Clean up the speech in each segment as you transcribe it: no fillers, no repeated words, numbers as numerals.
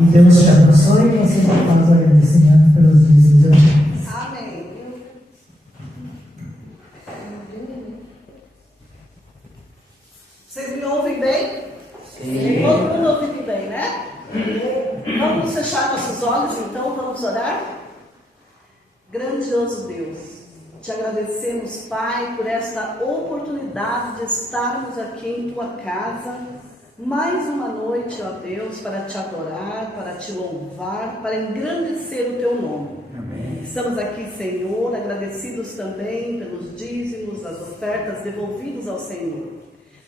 E Deus te abençoe e você já faz o agradecimento pelos dízimos. Amém. Vocês me ouvem bem? Sim. Todo mundo ouvindo bem, né? Vamos fechar nossos olhos então, vamos orar? Grandioso Deus, te agradecemos, Pai, por esta oportunidade de estarmos aqui em tua casa, mais uma noite, ó Deus, para te adorar, para te louvar, para engrandecer o teu nome. Amém. Estamos aqui, Senhor, agradecidos também pelos dízimos, as ofertas devolvidos ao Senhor.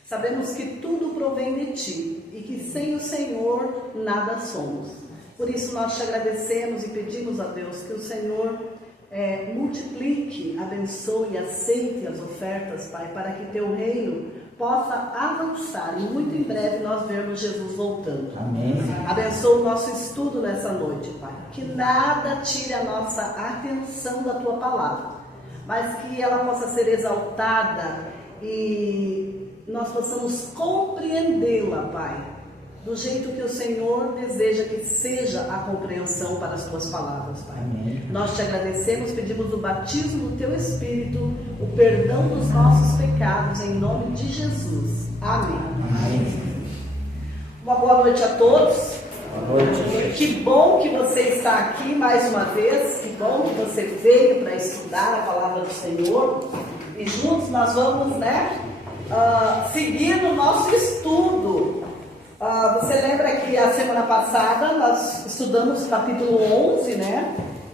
Sabemos que tudo provém de Ti e que sem o Senhor nada somos. Por isso nós te agradecemos e pedimos a Deus que o Senhor multiplique, abençoe e aceite as ofertas, Pai, para que Teu reino possa avançar e muito em breve nós vermos Jesus voltando. Amém. Abençoa o nosso estudo nessa noite, Pai. Que nada tire a nossa atenção da Tua palavra, mas que ela possa ser exaltada e nós possamos compreendê-la, Pai, do jeito que o Senhor deseja que seja a compreensão para as Tuas palavras, Pai. Amém. Nós te agradecemos, pedimos o batismo do Teu Espírito, o perdão dos nossos pecados, em nome de Jesus. Amém. Amém. Uma boa noite a todos. Boa noite. Que bom que você está aqui mais uma vez, que bom que você veio para estudar a palavra do Senhor. E juntos nós vamos, seguir no nosso estudo. Você lembra que a semana passada nós estudamos o capítulo 11,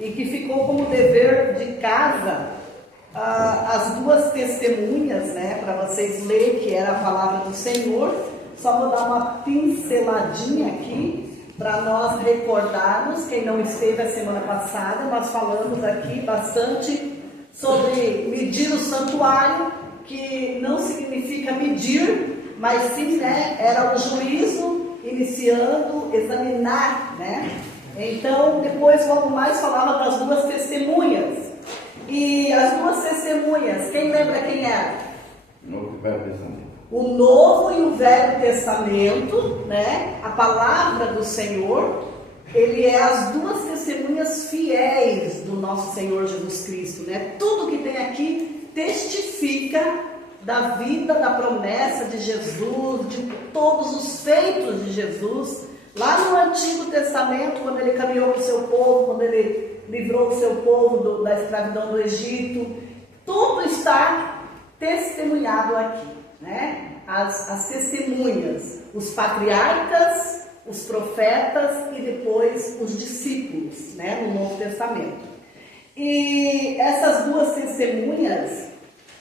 e que ficou como dever de casa as duas testemunhas, para vocês lerem, que era a palavra do Senhor. Só vou dar uma pinceladinha aqui para nós recordarmos, quem não esteve a semana passada, nós falamos aqui bastante sobre medir o santuário, que não significa medir, mas sim, era o juízo iniciando, examinar, Então, depois, logo mais, falava das duas testemunhas. E as duas testemunhas, quem lembra quem era? Novo e Velho Testamento. O Novo e o Velho Testamento, A palavra do Senhor, ele é as duas testemunhas fiéis do nosso Senhor Jesus Cristo, Tudo que tem aqui testifica da vida, da promessa de Jesus, de todos os feitos de Jesus. Lá no Antigo Testamento, quando ele caminhou com o seu povo, quando ele livrou o seu povo da escravidão do Egito, tudo está testemunhado aqui, As testemunhas, os patriarcas, os profetas e depois os discípulos, no Novo Testamento. E essas duas testemunhas,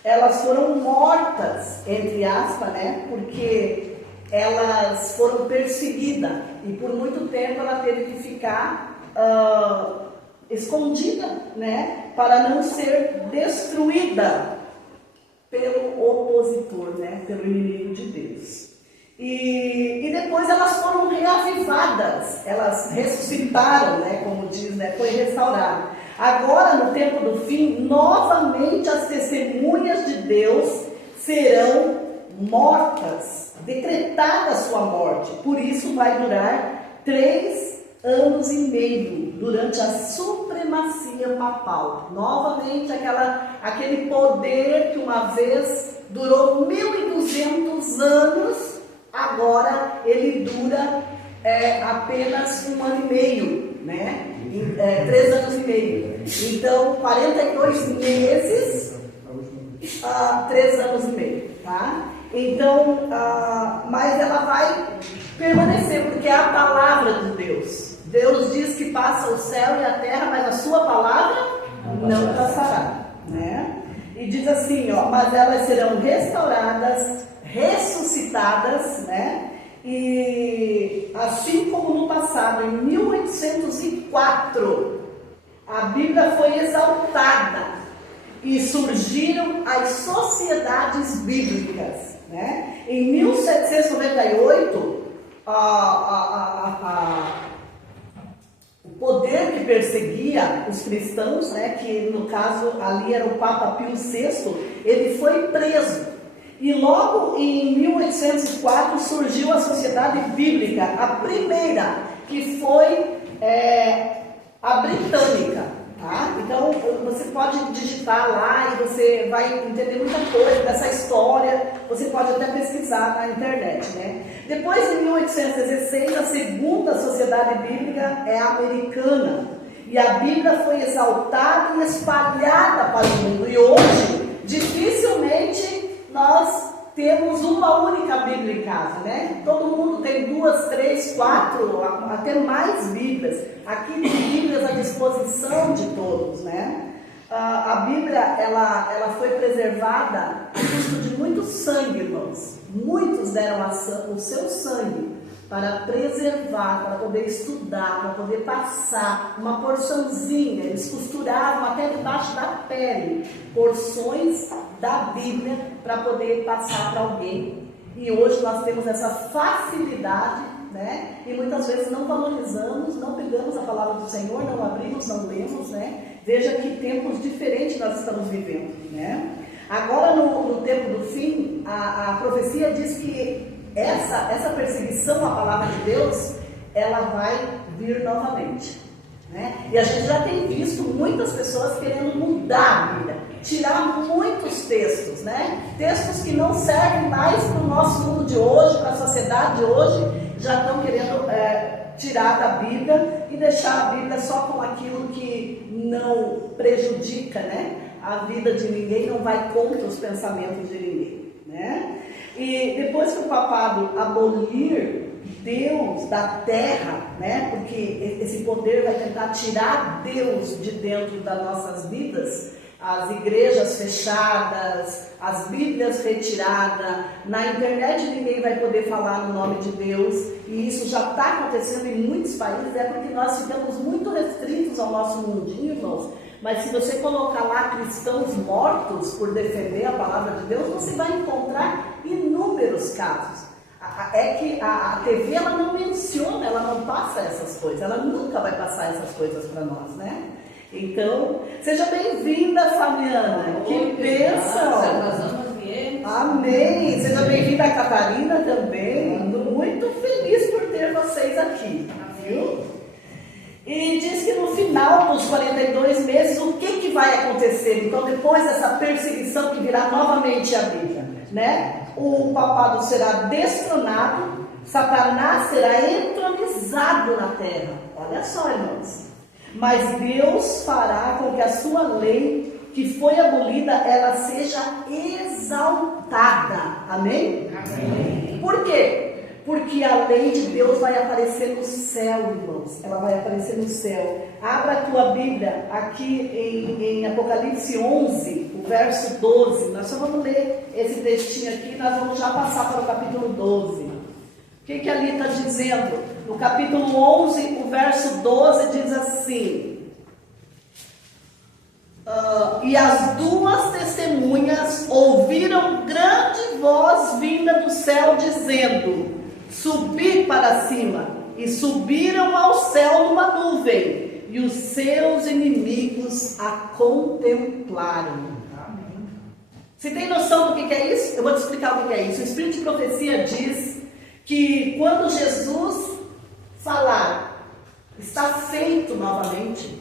elas foram mortas, entre aspas, porque elas foram perseguidas e por muito tempo ela teve que ficar escondida, para não ser destruída pelo opositor, pelo inimigo de Deus. E depois elas foram reavivadas, elas ressuscitaram, como diz, foi restaurado. Agora, no tempo do fim, novamente as testemunhas de Deus serão mortas, decretada a sua morte. Por isso vai durar 3 anos e meio, durante a supremacia papal. Novamente aquele poder que uma vez durou 1.200 anos, agora ele dura apenas 1 ano e meio, 3 anos e meio. Então, 42 meses, 3 anos e meio, Então, mas ela vai permanecer, porque é a palavra de Deus. Deus diz que passa o céu e a terra, mas a sua palavra não passará, E diz assim, mas elas serão restauradas, ressuscitadas, E assim como no passado, em 1804, a Bíblia foi exaltada e surgiram as sociedades bíblicas, Em 1798, o poder que perseguia os cristãos, que no caso ali era o Papa Pio VI, ele foi preso. E logo em 1804 surgiu a Sociedade Bíblica, a primeira, que foi a britânica. Tá? Então você pode digitar lá e você vai entender muita coisa dessa história. Você pode até pesquisar na internet, né? Depois, em 1816, a segunda sociedade bíblica é a americana. E a Bíblia foi exaltada e espalhada para o mundo. E hoje, dificilmente nós temos uma única Bíblia em casa, né? Todo mundo tem 2, 3, 4, até mais Bíblias. Aqui tem Bíblias à disposição de todos, né? A Bíblia, ela foi preservada a custo de muito sangue, irmãos. Muitos deram o seu sangue para preservar, para poder estudar, para poder passar uma porçãozinha. Eles costuravam até debaixo da pele porções da Bíblia para poder passar para alguém. E hoje nós temos essa facilidade, né? E muitas vezes não valorizamos, não pegamos a palavra do Senhor, não abrimos, não lemos, né? Veja que tempos diferentes nós estamos vivendo, né? Agora no tempo do fim, a profecia diz que essa perseguição à palavra de Deus, ela vai vir novamente, né? E a gente já tem visto muitas pessoas querendo mudar a Bíblia, tirar muitos textos, né? Textos que não servem mais para o nosso mundo de hoje, para a sociedade de hoje, já estão querendo tirar da Bíblia e deixar a Bíblia só com aquilo que não prejudica, né, a vida de ninguém, não vai contra os pensamentos de ninguém, né? E depois que o papado abolir Deus da terra, né, porque esse poder vai tentar tirar Deus de dentro das nossas vidas, as igrejas fechadas, as Bíblias retiradas, na internet ninguém vai poder falar no nome de Deus, e isso já está acontecendo em muitos países, é porque nós ficamos muito restritos ao nosso mundinho, irmãos. Mas se você colocar lá cristãos mortos por defender a palavra de Deus, você vai encontrar inúmeros casos. É que a TV ela não menciona, ela não passa essas coisas, ela nunca vai passar essas coisas para nós, né? Então, seja bem-vinda, Fabiana. Que bênção! Amém! Seja bem-vinda a Catarina também. Estou muito feliz por ter vocês aqui, viu? E diz que no final dos 42 meses, o que vai acontecer? Então, depois dessa perseguição que virá novamente a Bíblia, né? O papado será destronado, Satanás será entronizado na terra. Olha só, irmãos. Mas Deus fará com que a sua lei, que foi abolida, ela seja exaltada. Amém? Amém. Por quê? Porque a lei de Deus vai aparecer no céu, irmãos. Ela vai aparecer no céu. Abra a tua Bíblia aqui em Apocalipse 11, o verso 12. Nós só vamos ler esse textinho aqui e nós vamos já passar para o capítulo 12. O que ali está dizendo? No capítulo 11, o verso 12 diz assim: e as duas testemunhas ouviram grande voz vinda do céu, dizendo: subi para cima. E subiram ao céu numa nuvem, e os seus inimigos a contemplaram. Amém. Você tem noção do que é isso? Eu vou te explicar o que é isso. O Espírito de Profecia diz que quando Jesus falar, está feito novamente,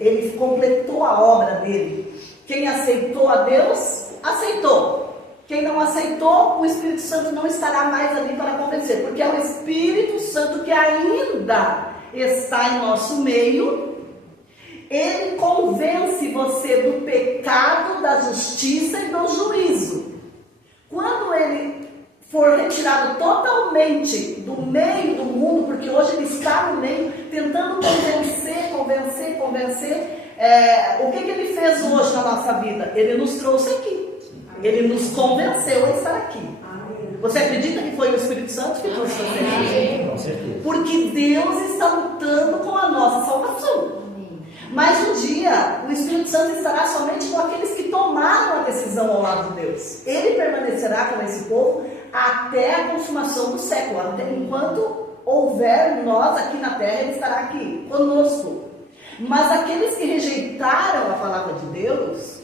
ele completou a obra dele. Quem aceitou a Deus, aceitou. Quem não aceitou, o Espírito Santo não estará mais ali para convencer, porque é o Espírito Santo que ainda está em nosso meio. Ele convence você do pecado, da justiça e do juízo. Quando ele for retirado totalmente do meio do mundo, porque hoje ele está no meio, tentando convencer, o que ele fez hoje na nossa vida? Ele nos trouxe aqui, ele nos convenceu a estar aqui. Você acredita que foi o Espírito Santo que trouxe você aqui? Com certeza. Porque Deus está lutando com a nossa salvação. Mas um dia o Espírito Santo estará somente com aqueles que tomaram a decisão ao lado de Deus. Ele permanecerá com esse povo até a consumação do século. Até enquanto houver nós aqui na terra, ele estará aqui conosco. Mas aqueles que rejeitaram a palavra de Deus,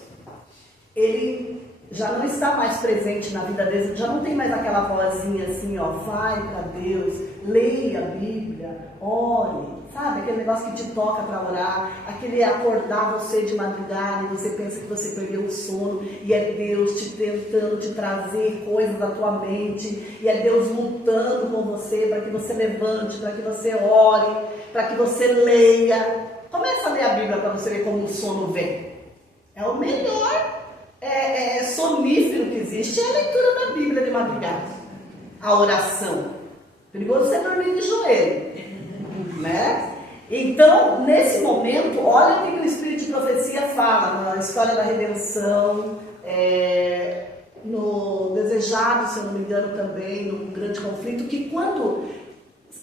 ele já não está mais presente na vida deles, já não tem mais aquela vozinha assim, ó, vai para Deus, leia a Bíblia, ore, sabe? Aquele negócio que te toca para orar, aquele acordar você de madrugada e você pensa que você perdeu o sono e é Deus te tentando te trazer coisas da tua mente e é Deus lutando com você para que você levante, para que você ore, para que você leia. Começa a ler a Bíblia para você ver como o sono vem. É o melhor sonífero que existe, é a leitura da Bíblia de madrugada. A oração. Perigoso você dormir de joelho, né? Então, nesse momento, olha o que o Espírito de Profecia fala na história da redenção, no Desejado, se eu não me engano também, no Grande Conflito, que quando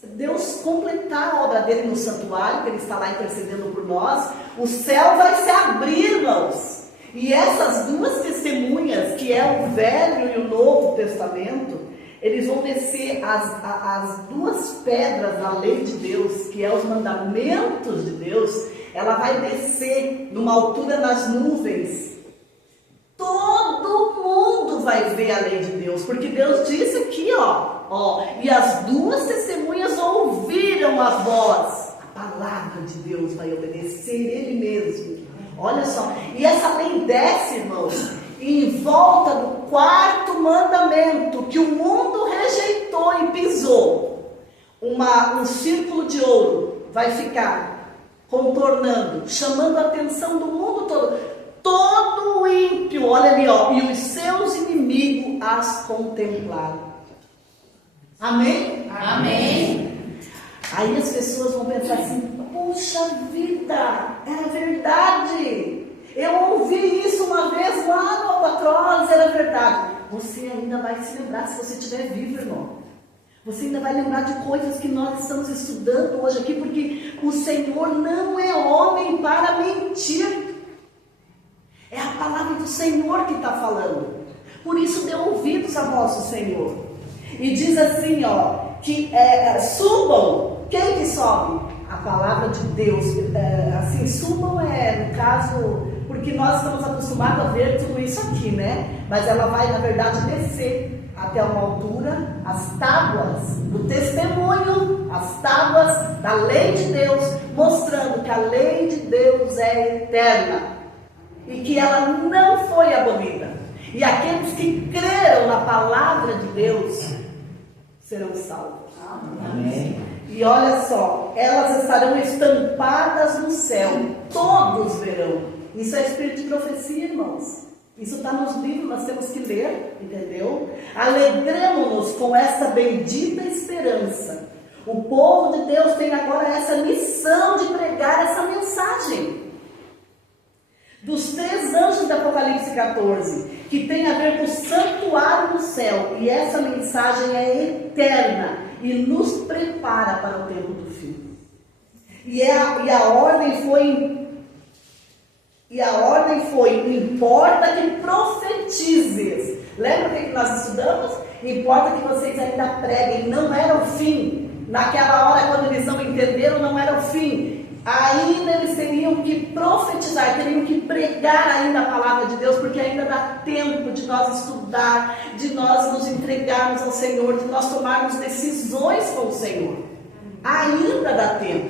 Deus completar a obra dele no santuário, que ele está lá intercedendo por nós, o céu vai se abrir, irmãos. E essas duas testemunhas, que é o Velho e o Novo Testamento, eles vão descer as duas pedras da lei de Deus, que é os mandamentos de Deus, ela vai descer numa altura nas nuvens. Todo mundo vai ver a lei de Deus, porque Deus disse aqui, ó, e as duas testemunhas ouviram a voz. A palavra de Deus vai obedecer Ele mesmo. Olha só, e essa lei desce, irmãos, em volta do quarto mandamento, que o mundo rejeitou e pisou. Um círculo de ouro vai ficar contornando, chamando a atenção do mundo todo. Todo ímpio, olha ali, ó, e os seus inimigos as contemplaram. Amém? Amém. Aí as pessoas vão pensar assim, puxa vida, era verdade. Eu ouvi isso uma vez lá no Albatroz, era verdade. Você ainda vai se lembrar, se você estiver vivo, irmão. Você ainda vai lembrar de coisas que nós estamos estudando hoje aqui, porque o Senhor não é homem para mentir. É a palavra do Senhor que está falando. Por isso dê ouvidos a vosso Senhor. E diz assim, ó, que subam. Quem que sobe? A palavra de Deus. Assim, subam no caso, porque nós estamos acostumados a ver tudo isso aqui, né? Mas ela vai, na verdade, descer até uma altura, as tábuas do testemunho, as tábuas da lei de Deus, mostrando que a lei de Deus é eterna e que ela não foi abolida. E aqueles que creram na palavra de Deus serão salvos. Amém. E olha só, elas estarão estampadas no céu, todos verão. Isso é espírito de profecia, irmãos. Isso está nos livros, nós temos que ler, entendeu? Alegramos-nos com esta bendita esperança. O povo de Deus tem agora essa missão de pregar essa mensagem. Dos 3 anjos do Apocalipse 14, que tem a ver com o santuário do céu. E essa mensagem é eterna e nos prepara para o tempo do fim. E a ordem foi, importa que profetizes. Lembra o que nós estudamos? Importa que vocês ainda preguem. Não era o fim. Naquela hora, quando eles não entenderam, não era o fim. Ainda eles teriam que profetizar, teriam que pregar ainda a palavra de Deus, porque ainda dá tempo de nós estudar, de nós nos entregarmos ao Senhor, de nós tomarmos decisões com o Senhor. Ainda dá tempo,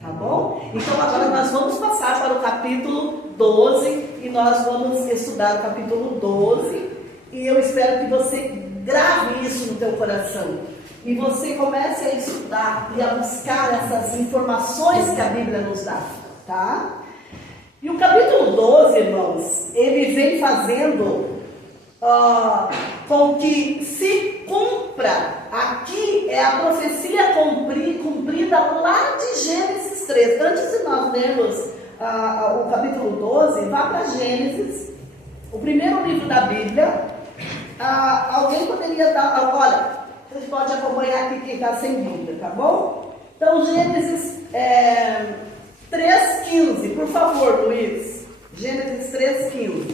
tá bom? Então agora nós vamos passar para o capítulo 12 e nós vamos estudar o capítulo 12 e eu espero que você grave isso no teu coração. E você comece a estudar e a buscar essas informações que a Bíblia nos dá, tá? E o capítulo 12, irmãos, ele vem fazendo com que se cumpra, aqui é a profecia cumprida lá de Gênesis 3. Antes de nós lermos o capítulo 12, vá para Gênesis, o primeiro livro da Bíblia. Alguém poderia dar, olha... Vocês podem acompanhar aqui quem está sem Bíblia, tá bom? Então, Gênesis 3,15, por favor, Luiz. Gênesis 3,15.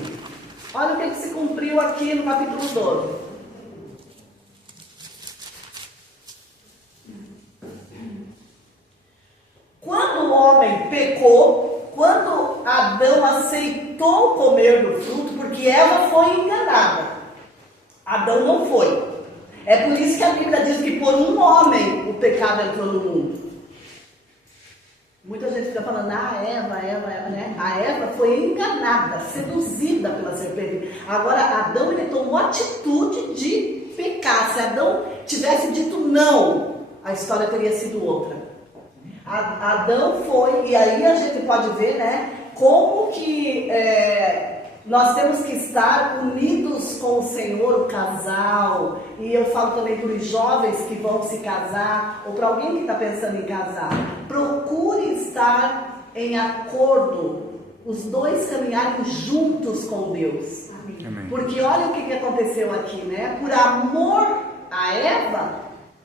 Olha o que se cumpriu aqui no capítulo 12. Quando o homem pecou, quando Adão aceitou comer do fruto, porque Porque Eva foi enganada, Adão não foi. É por isso que a Bíblia diz que por um homem o pecado entrou no mundo. Muita gente fica falando, Eva, né? A Eva foi enganada, seduzida pela serpente. Agora, Adão, ele tomou atitude de pecar. Se Adão tivesse dito não, a história teria sido outra. Adão foi, e aí a gente pode ver, né, como que nós temos que estar unidos com o Senhor, o casal. E eu falo também para os jovens que vão se casar, ou para alguém que está pensando em casar. Procure estar em acordo, os dois caminharem juntos com Deus. Amém. Porque olha o que aconteceu aqui, né? Por amor a Eva,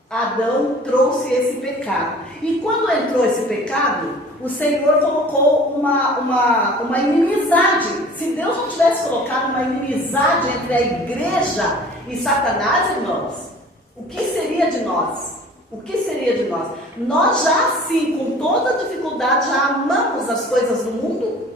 Adão trouxe esse pecado. E quando entrou esse pecado, o Senhor colocou uma inimizade. Se Deus não tivesse colocado uma inimizade entre a igreja e Satanás, irmãos, o que seria de nós? O que seria de nós? Nós já assim, com toda dificuldade, já amamos as coisas do mundo,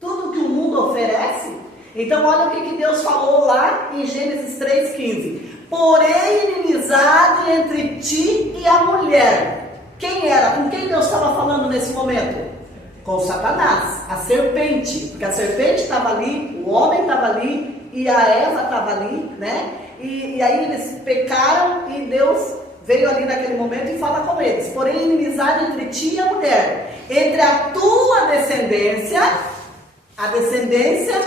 tudo que o mundo oferece. Então olha o que Deus falou lá em Gênesis 3,15. Porém, inimizade entre ti e a mulher. Quem era? Com quem Deus estava falando nesse momento? Com Satanás, a serpente. Porque a serpente estava ali, o homem estava ali e a Eva estava ali, né? E aí eles pecaram e Deus veio ali naquele momento e fala com eles. Porém, inimizade entre ti e a mulher, entre a tua descendência, a descendência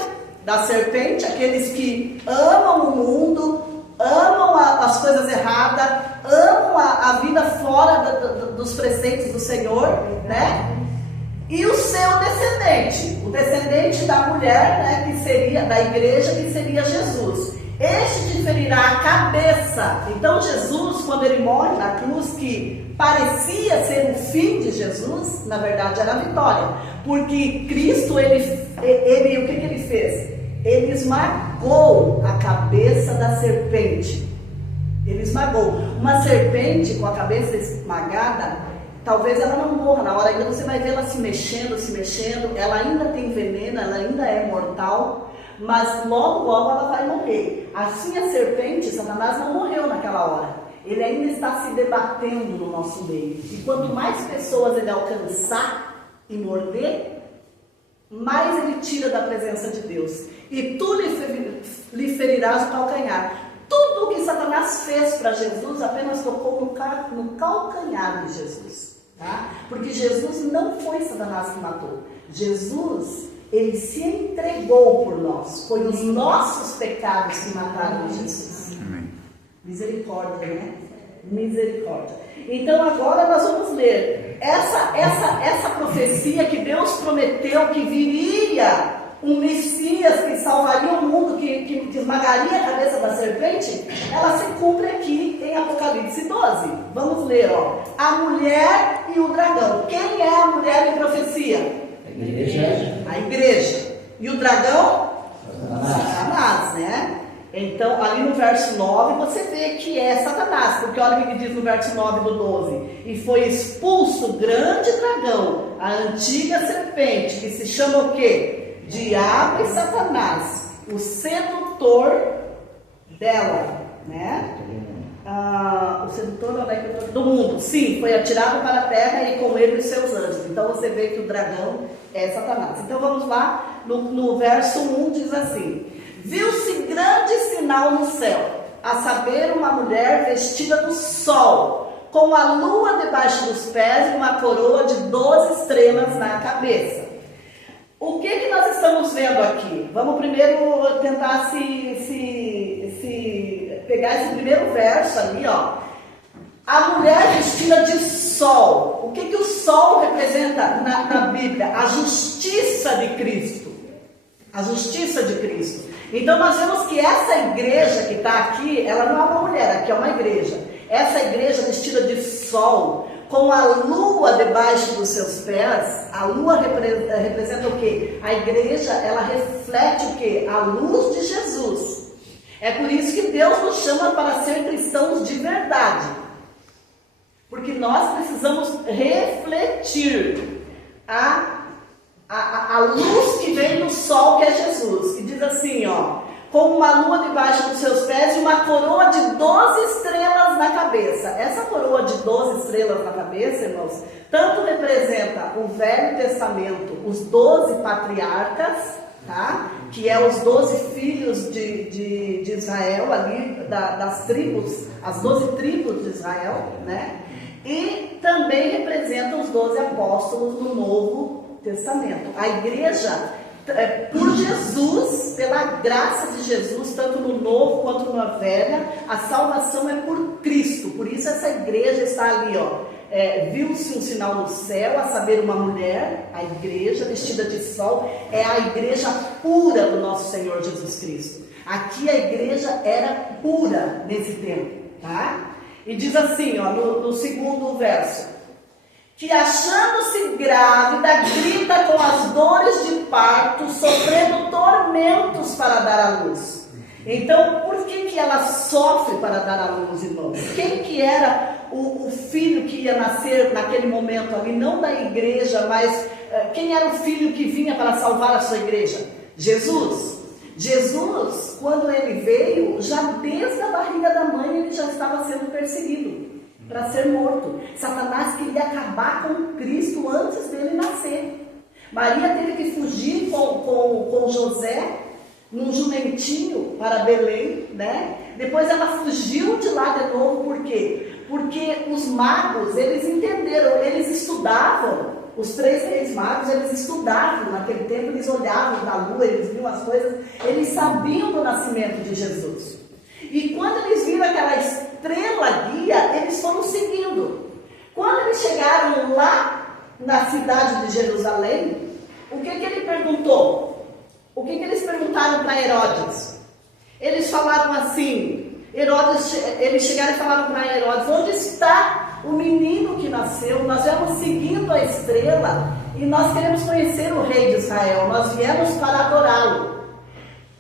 da serpente, aqueles que amam o mundo, amam as coisas erradas, amam a vida fora dos preceitos do Senhor, né? E o seu descendente, o descendente da mulher, né, que seria da igreja, que seria Jesus. Este te ferirá a cabeça. Então Jesus, quando ele morre na cruz, que parecia ser o fim de Jesus, na verdade era a vitória. Porque Cristo, ele o que ele fez? Ele esmagou a cabeça da serpente. Ele esmagou. Uma serpente com a cabeça esmagada, talvez ela não morra. Na hora ainda você vai ver ela se mexendo. Ela ainda tem veneno, ela ainda é mortal. Mas logo ela vai morrer. Assim a serpente, Satanás, não morreu naquela hora. Ele ainda está se debatendo no nosso meio. E quanto mais pessoas ele alcançar e morder, mais ele tira da presença de Deus. E tu lhe ferirás o calcanhar. Tudo o que Satanás fez para Jesus apenas tocou no calcanhar de Jesus. Tá? Porque Jesus não foi Satanás que matou. Jesus, ele se entregou por nós. Foi os nossos pecados que mataram Jesus. Amém. Misericórdia, né? Misericórdia. Então agora nós vamos ler essa profecia que Deus prometeu que viria um Messias que salvaria o mundo, que esmagaria a cabeça da serpente. Ela se cumpre aqui em Apocalipse 12. Vamos ler, ó. A mulher e o dragão. Quem é a mulher em profecia? A igreja. E o dragão? Satanás, né? Então, ali no verso 9, você vê que é Satanás, porque olha o que diz no verso 9 do 12. E foi expulso o grande dragão, a antiga serpente, que se chama o quê? Diabo e Satanás, o sedutor dela, né? O sedutor do mundo. Sim, foi atirado para a terra e com ele os seus anjos. Então você vê que o dragão é Satanás. Então vamos lá, no verso 1 diz assim: viu-se grande sinal no céu, a saber, uma mulher vestida do sol, com a lua debaixo dos pés e uma coroa de 12 estrelas na cabeça. O que nós estamos vendo aqui? Vamos primeiro tentar pegar esse primeiro verso ali, ó. A mulher vestida de sol. O que o sol representa na Bíblia? A justiça de Cristo. A justiça de Cristo. Então nós vemos que essa igreja que está aqui, ela não é uma mulher, aqui é uma igreja. Essa igreja vestida de sol, com a lua debaixo dos seus pés. A lua representa o quê? A igreja, ela reflete o quê? A luz de Jesus. É por isso que Deus nos chama para ser cristãos de verdade. Porque nós precisamos refletir a a luz que vem do sol, que é Jesus, que diz assim, ó, com uma lua debaixo dos seus pés e uma coroa de 12 estrelas na cabeça. Essa coroa de 12 estrelas na cabeça, irmãos, tanto representa o Velho Testamento, os 12 patriarcas, tá? Que é os 12 filhos de Israel ali, das tribos, as 12 tribos de Israel, né? E também representa os 12 apóstolos no Novo Testamento. A igreja, por Jesus, pela graça de Jesus, tanto no Novo quanto na Velha, a salvação é por Cristo. Por isso essa igreja está ali, ó. Viu-se um sinal no céu, a saber, uma mulher, a igreja vestida de sol, é a igreja pura do nosso Senhor Jesus Cristo. Aqui a igreja era pura nesse tempo, tá? E diz assim, ó, no segundo verso, que achando-se grávida, grita com as dores de parto, sofrendo tormentos para dar à luz. Então, por que ela sofre para dar à luz, irmãos? Quem que era o filho que ia nascer naquele momento ali, não da igreja, mas quem era o filho que vinha para salvar a sua igreja? Jesus. Jesus, quando ele veio, já desde a barriga da mãe, ele já estava sendo perseguido para ser morto. Satanás queria acabar com Cristo antes dele nascer. Maria teve que fugir com José num jumentinho para Belém, né? Depois ela fugiu de lá de novo, por quê? Porque os magos, eles entenderam, eles estudavam, os 3 reis magos, eles estudavam naquele tempo, eles olhavam da lua, eles viam as coisas, eles sabiam do nascimento de Jesus. E quando eles viram aquela estrela guia, eles foram seguindo. Quando eles chegaram lá na cidade de Jerusalém, o que ele perguntou? O que eles perguntaram para Herodes? Eles falaram assim, eles chegaram e falaram para Herodes, onde está o menino que nasceu? Nós viemos seguindo a estrela e nós queremos conhecer o rei de Israel, nós viemos para adorá-lo.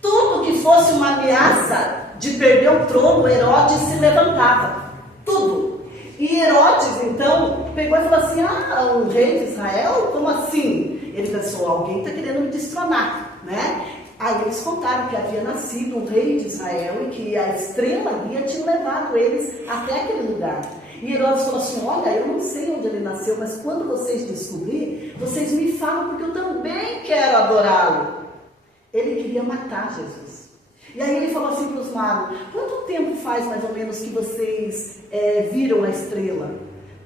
Tudo que fosse uma ameaça de perder o trono, Herodes se levantava, tudo. E Herodes, então, pegou e falou assim, o rei de Israel? Como assim? Ele pensou, alguém está querendo me destronar, né? Aí eles contaram que havia nascido um rei de Israel e que a estrela guia tinha levado eles até aquele lugar. E Herodes falou assim, olha, eu não sei onde ele nasceu, mas quando vocês descobrirem, vocês me falam, porque eu também quero adorá-lo. Ele queria matar Jesus. E aí ele falou assim para os magos, quanto tempo faz mais ou menos que vocês viram a estrela?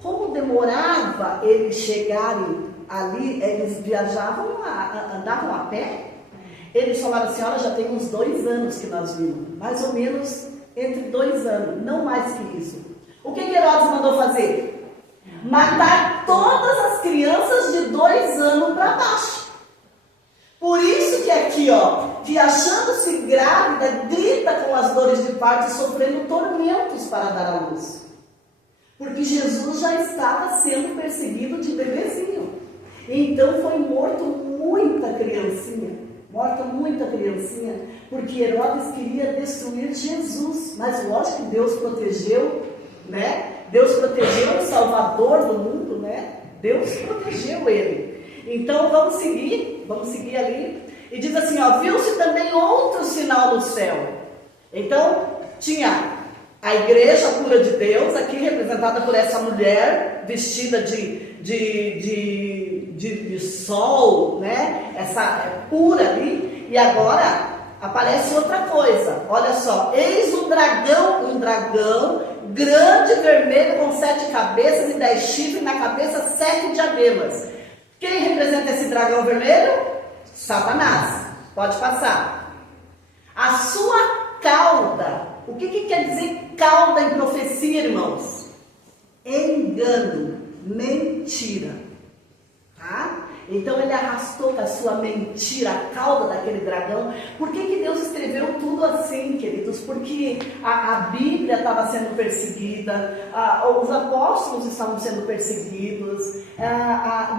Como demorava eles chegarem ali, eles viajavam, andavam a pé? Eles falaram assim, olha, já tem uns 2 anos que nós vimos, mais ou menos entre 2 anos, não mais que isso. O que Herodes mandou fazer? Matar todas as crianças de 2 anos para baixo. Por isso que aqui, ó, que achando-se grávida, grita com as dores de parto, sofrendo tormentos para dar à luz. Porque Jesus já estava sendo perseguido de bebezinho. Então foi morta muita criancinha, porque Herodes queria destruir Jesus. Mas lógico que Deus protegeu, né? Deus protegeu o Salvador do mundo, né? Deus protegeu ele. Então vamos seguir ali. E diz assim, ó, viu-se também outro sinal no céu. Então tinha a igreja pura de Deus, aqui representada por essa mulher vestida de sol, né? Essa pura ali. E agora aparece outra coisa. Olha só, eis um dragão grande, vermelho, com 7 cabeças e 10 chifres, na cabeça 7 diademas. Quem representa esse dragão vermelho? Satanás. Pode passar. A sua cauda. O que quer dizer cauda em profecia, irmãos? Engano, mentira. Tá? Então ele arrastou com a sua mentira a cauda daquele dragão. Por que Deus escreveu tudo assim, queridos? Porque a Bíblia estava sendo perseguida, os apóstolos estavam sendo perseguidos,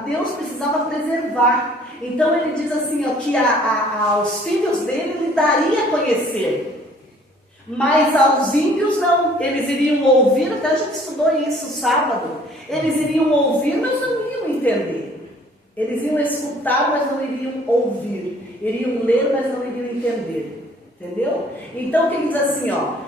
Deus precisava preservar. Então ele diz assim, ó, que aos filhos dele ele daria a conhecer. Mas aos ímpios não, eles iriam ouvir, até a gente estudou isso sábado, eles iriam ouvir, mas não iam entender. Eles iam escutar, mas não iriam ouvir. Iriam ler, mas não iriam entender. Entendeu? Então, quem diz assim, ó.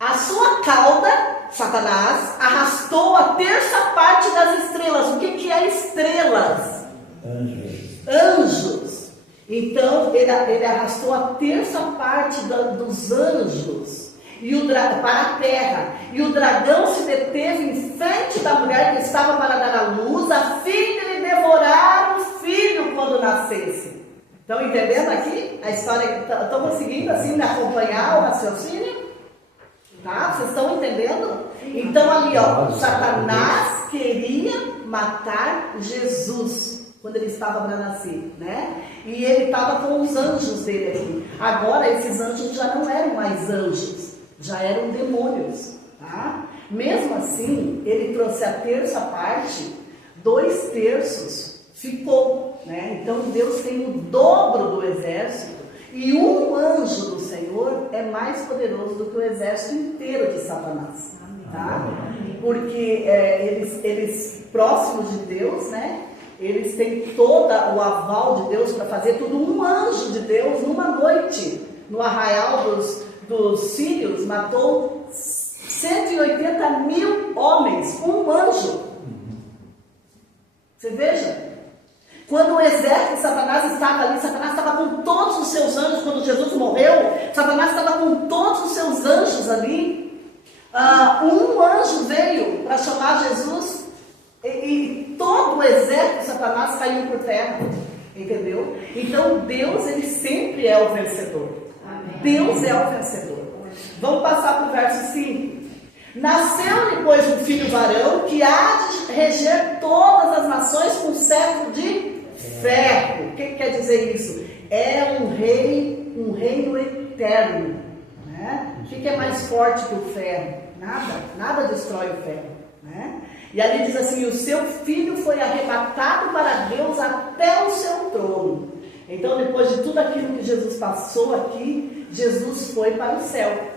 A sua cauda, Satanás, arrastou a terça parte das estrelas. O que é estrelas? Anjos. Anjos. Então, ele arrastou a terça parte dos anjos para a terra. E o dragão se deteve em frente da mulher que estava para dar à luz, a fim de lhe devorar o filho quando nascesse. Estão entendendo aqui a história? Estão conseguindo assim me acompanhar o raciocínio? Tá? Vocês estão entendendo? Então ali, ó, Satanás queria matar Jesus quando ele estava para nascer, né? E ele estava com os anjos dele aqui. Agora esses anjos já não eram mais anjos, já eram demônios, tá? Mesmo assim, ele trouxe a terça parte, 2/3 ficou, né? Então Deus tem o dobro do exército. E um anjo do Senhor é mais poderoso do que o exército inteiro de Satanás, tá? Porque eles próximos de Deus, né? Eles têm todo o aval de Deus para fazer tudo. Um anjo de Deus, numa noite, no arraial dos sírios, matou 180 mil homens. Um anjo. Você veja. Quando o exército de Satanás estava ali, Satanás estava com todos os seus anjos. Quando Jesus morreu, Satanás estava com todos os seus anjos ali. Um anjo veio para chamar Jesus e todo o exército de Satanás caiu por terra. Entendeu? Então Deus, ele sempre é o vencedor. Amém. Deus é o vencedor. Vamos passar para o verso 5. Nasceu depois um filho varão que há de reger todas as nações com cetro de ferro. O que quer dizer isso? É um reino eterno, né? O que é mais forte que o ferro? Nada destrói o ferro, né? E ali diz assim, o seu filho foi arrebatado para Deus até o seu trono. Então, depois de tudo aquilo que Jesus passou aqui, Jesus foi para o céu.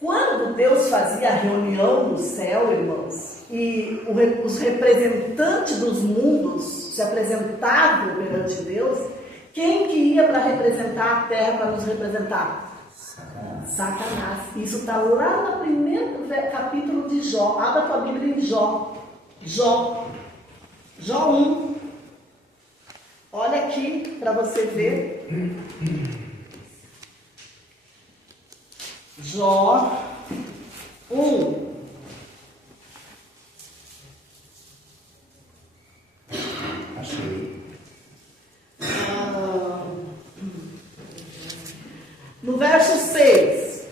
Quando Deus fazia a reunião no céu, irmãos, e os representantes dos mundos se apresentavam perante Deus, quem que ia para representar a terra, para nos representar? Satanás. Isso está lá no primeiro capítulo de Jó. Abra tua Bíblia em Jó. Jó 1. Olha aqui para você ver. Jó 1. Achei. No verso 6.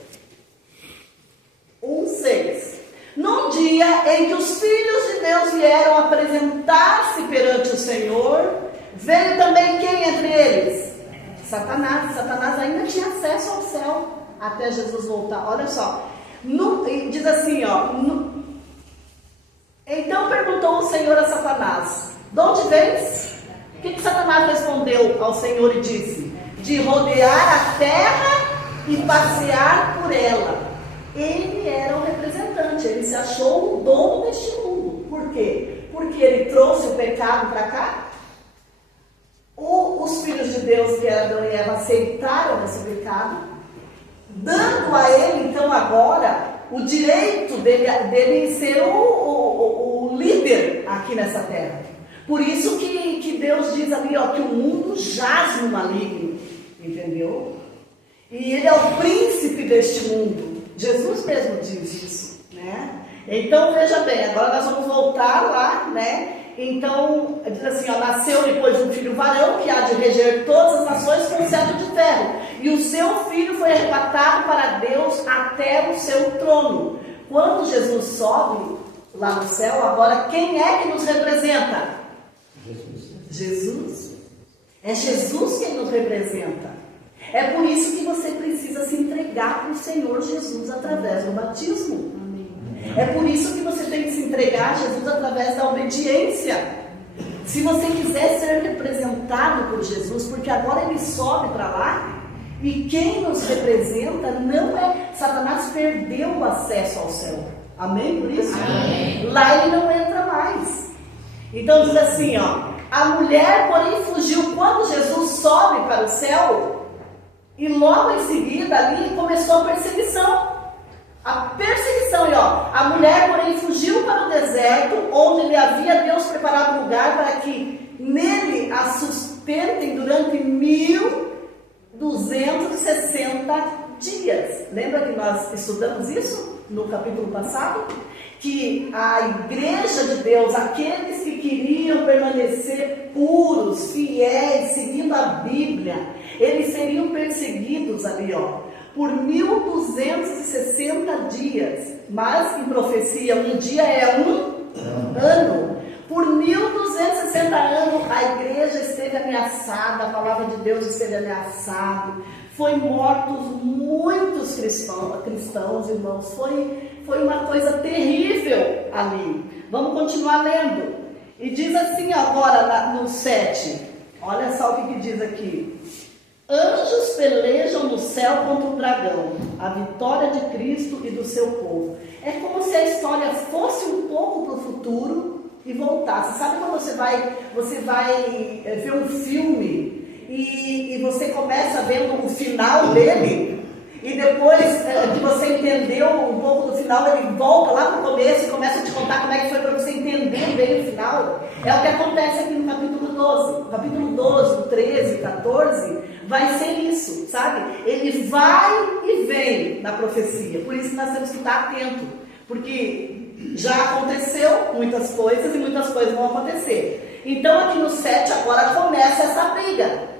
1:6. Num dia em que os filhos de Deus vieram apresentar-se perante o Senhor, veio também quem entre eles? Satanás. Satanás ainda tinha acesso ao céu até Jesus voltar. Olha só. Diz assim, ó. Então perguntou o Senhor a Satanás: de onde vens? O que Satanás respondeu ao Senhor e disse? De rodear a terra e passear por ela. Ele era o representante, ele se achou o dono deste mundo. Por quê? Porque ele trouxe o pecado para cá. Os filhos de Deus, que eram Adão e Eva, aceitaram esse pecado, dando a ele, então, agora, o direito dele ser o líder aqui nessa terra. Por isso que Deus diz ali, ó, que o mundo jaz no maligno, entendeu? E ele é o príncipe deste mundo. Jesus mesmo diz isso, né? Então, veja bem, agora nós vamos voltar lá, né? Então, diz assim, ó, nasceu depois um filho varão que há de reger todas as nações com um cetro de ferro. E o seu filho foi arrebatado para Deus até o seu trono. Quando Jesus sobe lá no céu, agora quem é que nos representa? Jesus. É Jesus quem nos representa. É por isso que você precisa se entregar para o Senhor Jesus através do batismo. É por isso que você tem que se entregar a Jesus através da obediência. Se você quiser ser representado por Jesus, porque agora ele sobe para lá, e quem nos representa não é... Satanás perdeu o acesso ao céu. Amém por isso? Amém. Lá ele não entra mais. Então diz assim, ó: A mulher, porém, fugiu quando Jesus sobe para o céu, e logo em seguida ali começou a perseguição. A perseguição, e ó, a mulher, porém, fugiu para o deserto, onde lhe havia Deus preparado lugar para que nele a sustentem durante 1260 dias. Lembra que nós estudamos isso no capítulo passado? Que a igreja de Deus, aqueles que queriam permanecer puros, fiéis, seguindo a Bíblia, eles seriam perseguidos ali, ó, por 1260 dias. Mas em profecia, um dia é um ano. Por 1260 anos a igreja esteve ameaçada, a palavra de Deus esteve ameaçada. Foi mortos muitos cristãos, irmãos. Foi uma coisa terrível ali. Vamos continuar lendo. E diz assim agora no 7. Olha só o que diz aqui. Anjos pelejam no céu contra o dragão, a vitória de Cristo e do seu povo. É como se a história fosse um pouco para o futuro e voltasse. Sabe quando você vai ver um filme e você começa vendo o final dele, e depois que você entendeu um pouco do final, ele volta lá para o começo e começa a te contar como é que foi para você entender bem o final? É o que acontece aqui no capítulo 12. No capítulo 12, 13, 14, vai ser isso, sabe? Ele vai e vem na profecia. Por isso nós temos que estar atentos, porque já aconteceu muitas coisas e muitas coisas vão acontecer. Então aqui no 7 agora começa essa briga,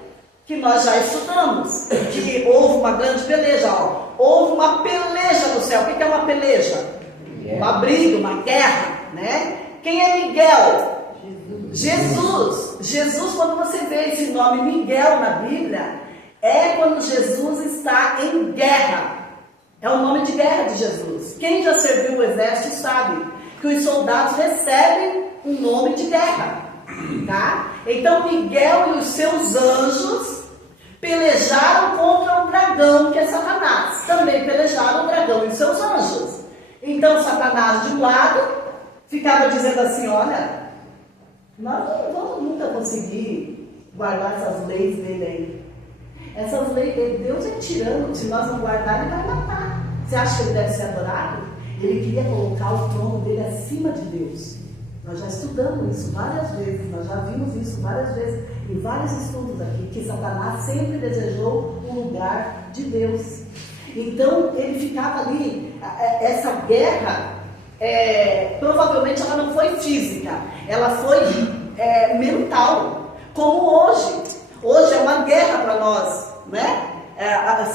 que nós já estudamos, que houve uma grande peleja, ó. Houve uma peleja no céu. O que é uma peleja? Uma briga, uma guerra, né? Quem é Miguel? Jesus, quando você vê esse nome Miguel na Bíblia, é quando Jesus está em guerra. É o nome de guerra de Jesus. Quem já serviu o exército sabe que os soldados recebem um nome de guerra, tá? Então Miguel e os seus anjos pelejaram contra o dragão, que é Satanás. Também pelejaram o dragão e os seus anjos. Então Satanás de um lado ficava dizendo assim, olha, nós não vamos nunca conseguir guardar essas leis dele aí. Essas leis dele, Deus é tirano, se nós não guardarmos, ele vai matar. Você acha que ele deve ser adorado? Ele queria colocar o trono dele acima de Deus. Nós já estudamos isso várias vezes, nós já vimos isso várias vezes em vários estudos aqui, que Satanás sempre desejou o lugar de Deus. Então ele ficava ali, essa guerra, provavelmente ela não foi física, ela foi mental, como hoje. Hoje é uma guerra para nós, né?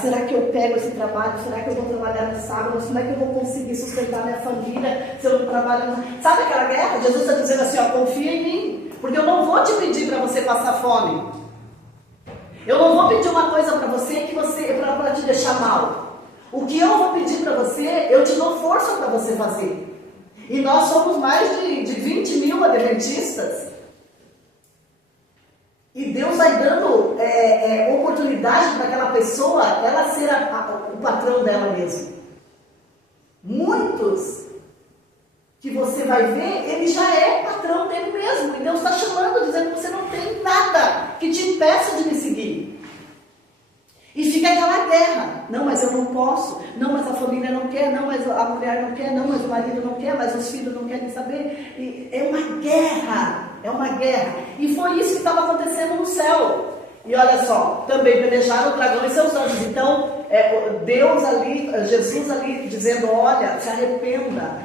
Será que eu pego esse trabalho? Será que eu vou trabalhar no sábado? Como é que eu vou conseguir sustentar minha família se eu não trabalho? Sabe aquela guerra? Jesus está dizendo assim, ó, confia em mim, porque eu não vou te pedir para você passar fome. Eu não vou pedir uma coisa para você para te deixar mal. O que eu vou pedir para você, eu te dou força para você fazer. E nós somos mais de 20 mil adventistas. E Deus vai dando oportunidade para aquela pessoa, ela ser o patrão dela mesmo. Muitos que você vai ver, ele já é patrão dele mesmo. E Deus está chamando, dizendo que você não tem nada que te impeça de me seguir. E fica aquela guerra. Não, mas eu não posso. Não, mas a família não quer. Não, mas a mulher não quer. Não, mas o marido não quer. Mas os filhos não querem saber. E é uma guerra. É uma guerra. E foi isso que estava acontecendo no céu. E olha só, também pelejaram o dragão e seus anjos. Então, Deus ali, Jesus ali, dizendo, olha, se arrependa,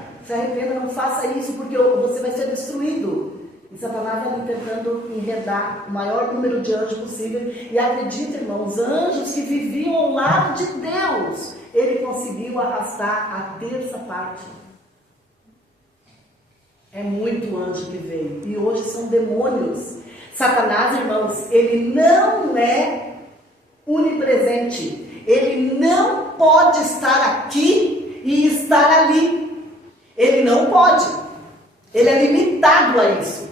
não faça isso, porque você vai ser destruído. E Satanás ali tentando enredar o maior número de anjos possível. E acredita, irmãos, anjos que viviam ao lado de Deus, ele conseguiu arrastar a terça parte. É muito anjo que veio. E hoje são demônios. Satanás, irmãos, ele não é onipresente. Ele não pode estar aqui e estar ali. Ele não pode. Ele é limitado a isso.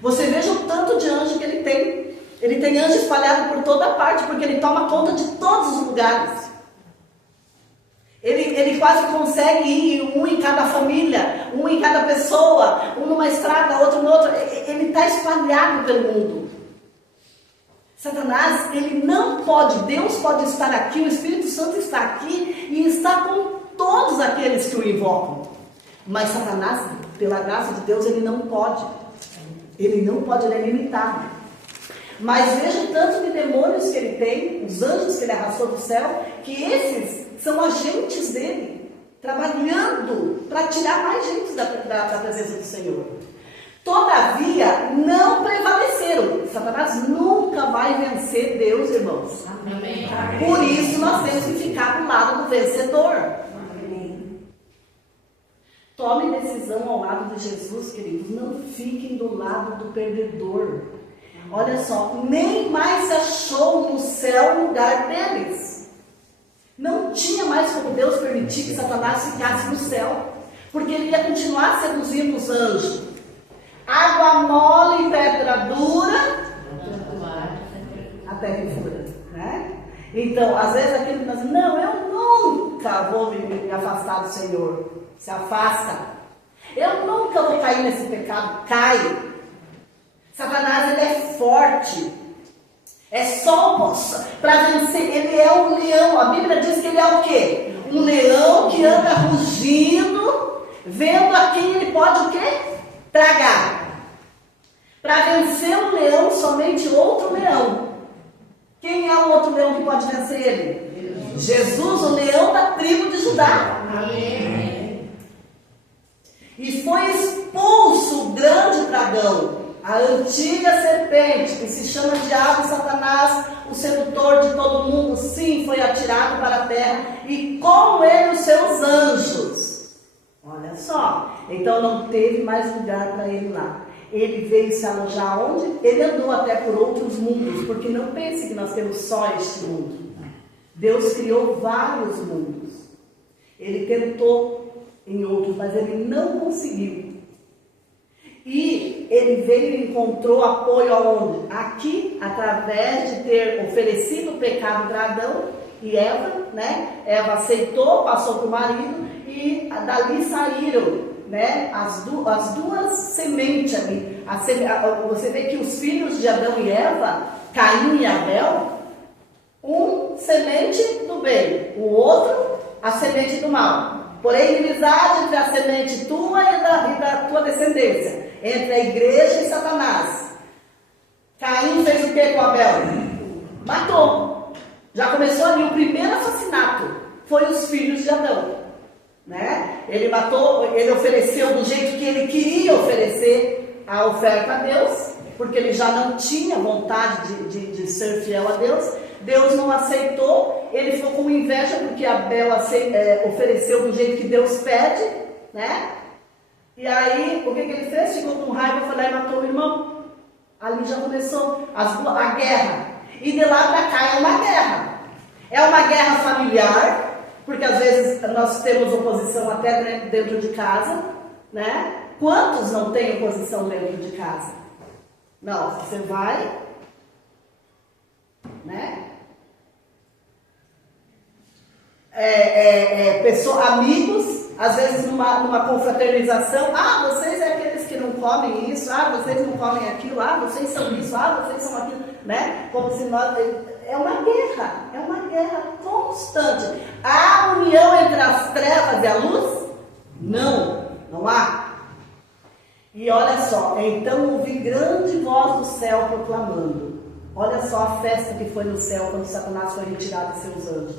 Você veja o tanto de anjo que ele tem. Ele tem anjo espalhado por toda parte, porque ele toma conta de todos os lugares. Ele quase consegue ir um em cada família, um em cada pessoa, um numa estrada, outro no outro. Ele está espalhado pelo mundo. Satanás, ele não pode, Deus pode estar aqui, o Espírito Santo está aqui e está com todos aqueles que o invocam. Mas Satanás, pela graça de Deus, ele não pode. Ele não pode, ele é limitado. Mas veja o tanto de demônios que ele tem, os anjos que ele arrastou do céu, que esses são agentes dele, trabalhando para tirar mais gente da presença do Senhor. Todavia, não prevaleceram. Satanás nunca vai vencer Deus, irmãos. Amém. Por isso, nós temos que ficar do lado do vencedor. Amém. Tome decisão ao lado de Jesus, queridos. Não fiquem do lado do perdedor. Olha só, nem mais se achou no céu o lugar deles. Não tinha mais como Deus permitir que Satanás ficasse no céu, porque ele ia continuar seduzindo os anjos. Água mole e pedra dura, até que fura, né? Então, às vezes aquele que diz, não, eu nunca vou me afastar do Senhor. Se afasta. Eu nunca vou cair nesse pecado. Cai. Satanás, ele é forte. É só para vencer. Ele é um leão. A Bíblia diz que ele é o quê? Um leão que anda rugindo, vendo a quem ele pode o quê? Tragar. Para vencer o leão, somente outro leão. Quem é o outro leão que pode vencer ele? Jesus, o leão da tribo de Judá. Amém. E foi expulso o grande dragão, a antiga serpente, que se chama Diabo e Satanás, o sedutor de todo mundo. Sim, foi atirado para a terra, e com ele os seus anjos. Olha só, então não teve mais lugar para ele lá. Ele veio se alojar onde? Ele andou até por outros mundos, porque não pense que nós temos só este mundo. Deus criou vários mundos. Ele tentou em outros, mas ele não conseguiu. E ele veio e encontrou apoio aonde? Aqui, através de ter oferecido o pecado para Adão e Eva, né? Eva aceitou, passou para o marido e dali saíram, né? As duas sementes ali. Você vê que os filhos de Adão e Eva, Caim e Abel, um semente do bem, o outro a semente do mal. Porém, inimizade entre a semente tua e da tua descendência, entre a igreja e Satanás. Caim fez o que com Abel? Matou. Já começou ali o primeiro assassinato. Foi os filhos de Adão, né? Ele matou, ele ofereceu do jeito que ele queria oferecer a oferta a Deus, porque ele já não tinha vontade de ser fiel a Deus. Deus não aceitou, ele ficou com inveja porque Abel ofereceu do jeito que Deus pede, né? E aí, o que ele fez? Ficou com raiva, foi lá e matou o irmão. Ali já começou a guerra. E de lá para cá é uma guerra. É uma guerra familiar, porque às vezes nós temos oposição até dentro de casa, né? Quantos não têm oposição dentro de casa? Não, você vai, né? Amigos, às vezes numa confraternização, vocês é aqueles que não comem isso, vocês não comem aquilo, vocês são isso, vocês são aquilo, né? Como se nós... É uma guerra constante. Há união entre as trevas e a luz? Não há. E olha só, então ouvi grande voz do céu proclamando. Olha só a festa que foi no céu quando Satanás foi retirado de seus anjos.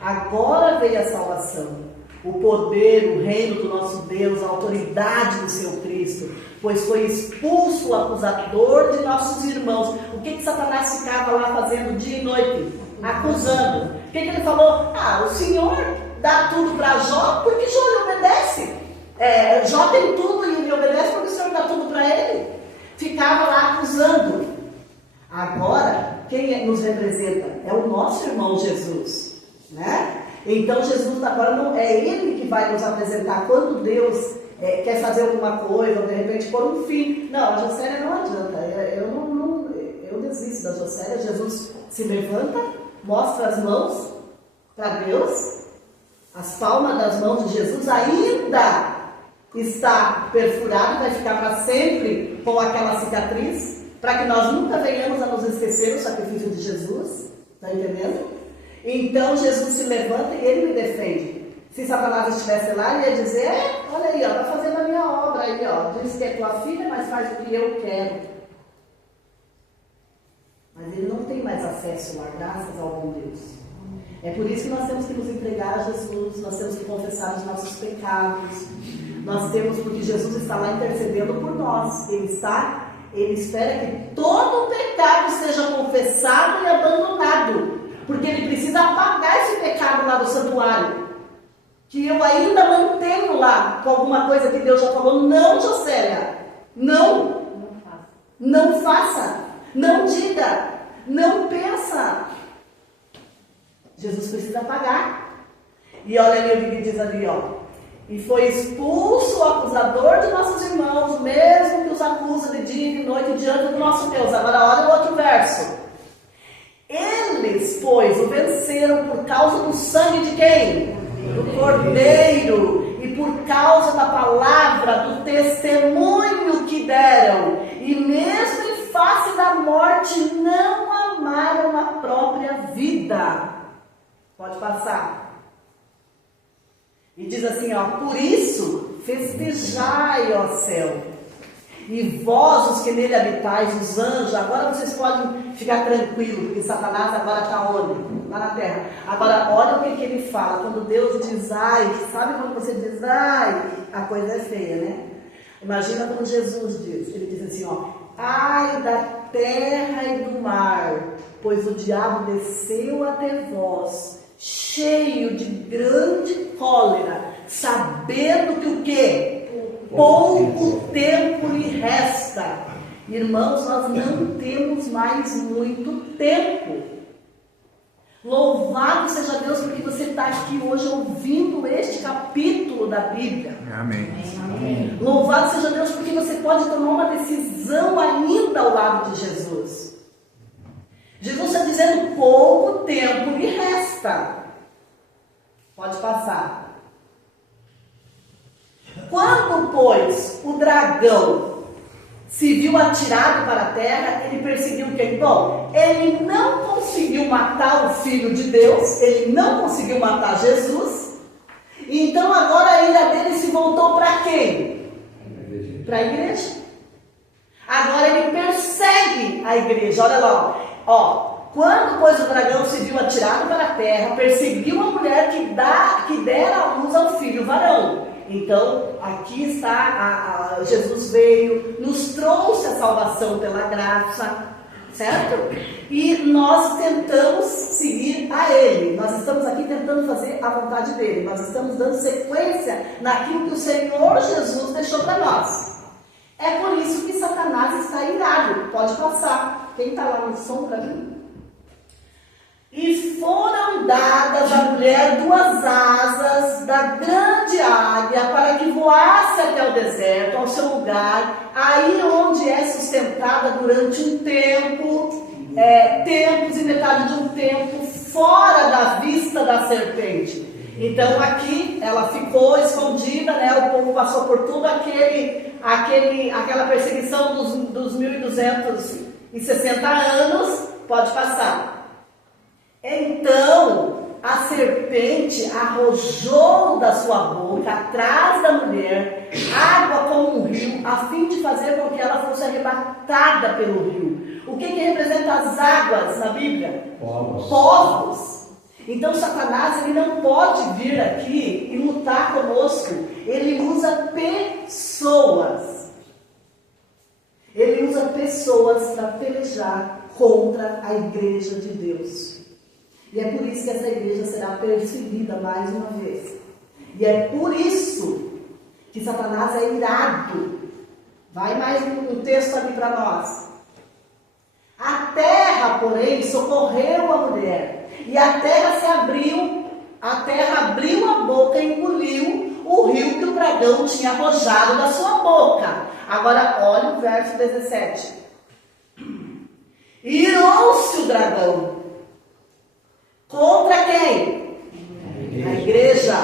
Agora veio a salvação, o poder, o reino do nosso Deus, a autoridade do seu Cristo, pois foi expulso o acusador de nossos irmãos. O que Satanás ficava lá fazendo dia e noite? Acusando. O que ele falou? O Senhor dá tudo para Jó, porque Jó lhe obedece. Jó tem tudo e lhe obedece porque o Senhor dá tudo para ele. Ficava lá acusando. Agora, quem nos representa? É o nosso irmão Jesus. Né? Então Jesus agora não é ele que vai nos apresentar quando Deus quer fazer alguma coisa, ou de repente pôr um fim. Não, a Jocélia não adianta. Eu desisto da Jocélia. Jesus se levanta, mostra as mãos para Deus, As palmas das mãos de Jesus ainda está perfurado, vai ficar para sempre com aquela cicatriz, para que nós nunca venhamos a nos esquecer do sacrifício de Jesus. Está entendendo? Então Jesus se levanta e ele me defende. Se Satanás estivesse lá, ele ia dizer: olha aí, está fazendo a minha obra aí, ó. Diz que é tua filha, mas faz o que eu quero. Mas ele não tem mais acesso lá, graças ao bom Deus. É por isso que nós temos que nos entregar a Jesus, nós temos que confessar os nossos pecados. Nós temos, porque Jesus está lá intercedendo por nós. Ele espera que todo o pecado seja confessado e abandonado. Porque ele precisa apagar esse pecado lá do santuário. Que eu ainda mantenho lá com alguma coisa que Deus já falou. Não, Jocélia. Não. Não faça. Não diga. Não pensa. Jesus precisa apagar. E olha ali o que diz ali, ó. E foi expulso o acusador de nossos irmãos, mesmo que os acusa de dia e de noite diante do nosso Deus. Agora olha o outro verso. Eles, pois, o venceram por causa do sangue de quem? Do Cordeiro. E por causa da palavra, do testemunho que deram. E mesmo em face da morte, não amaram a própria vida. Pode passar. E diz assim, ó: por isso, festejai, ó céu, e vós, os que nele habitais, os anjos. Agora vocês podem ficar tranquilos, porque Satanás agora está onde? Lá na terra. Agora, olha o que ele fala. Quando Deus diz ai, sabe quando você diz ai, a coisa é feia, né? Imagina quando Jesus diz. Ele diz assim, ó: ai da terra e do mar, pois o diabo desceu até vós, cheio de grande cólera, sabendo que o quê? Pouco tempo lhe resta. Irmãos, nós não temos mais muito tempo. Louvado seja Deus porque você está aqui hoje ouvindo este capítulo da Bíblia. Amém. Amém. Louvado seja Deus porque você pode tomar uma decisão ainda ao lado de Jesus. Jesus está dizendo: pouco tempo lhe resta. Pode passar. Quando, pois, o dragão se viu atirado para a terra, ele perseguiu quem? Bom, ele não conseguiu matar o Filho de Deus, ele não conseguiu matar Jesus, então agora a ira dele se voltou para quem? Para a igreja. Agora ele persegue a igreja, olha lá, ó. Quando, pois, o dragão se viu atirado para a terra, perseguiu a mulher que dera a luz ao filho varão. Então, aqui está, Jesus veio, nos trouxe a salvação pela graça, certo? E nós tentamos seguir a Ele. Nós estamos aqui tentando fazer a vontade dEle. Nós estamos dando sequência naquilo que o Senhor Jesus deixou para nós. É por isso que Satanás está irado. Pode passar. Quem está lá no som para mim? E foram dadas à mulher 2 asas da grande águia para que voasse até o deserto, ao seu lugar, aí onde é sustentada durante um tempo, tempos e metade de um tempo, fora da vista da serpente. Então aqui ela ficou escondida, né? O povo passou por tudo aquela perseguição dos 1260 anos. Pode passar. Então a serpente arrojou da sua boca, atrás da mulher, água como um rio, a fim de fazer com que ela fosse arrebatada pelo rio. O que representa as águas na Bíblia? Povos. Então Satanás, ele não pode vir aqui e lutar conosco. Ele usa pessoas. Ele usa pessoas para pelejar contra a igreja de Deus. E é por isso que essa igreja será perseguida mais uma vez. E é por isso que Satanás é irado. Vai mais um texto ali para nós. A terra, porém, socorreu a mulher. E a terra se abriu. A terra abriu a boca e engoliu o rio que o dragão tinha arrojado da sua boca. Agora, olha o verso 17. Irou-se o dragão. Contra quem? A igreja.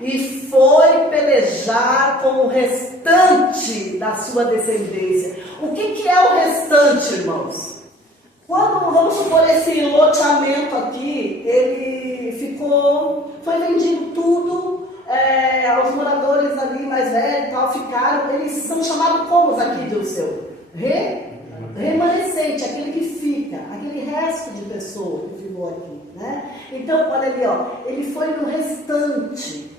E foi pelejar com o restante da sua descendência. O que é o restante, irmãos? Quando, vamos supor, esse loteamento aqui, ele foi vendido tudo, aos moradores ali mais velhos e tal, ficaram, eles são chamados como aqui do seu? Remanescente, aquele que fica, aquele resto de pessoa que ficou aqui, né? Então, olha ali, ó, ele foi no restante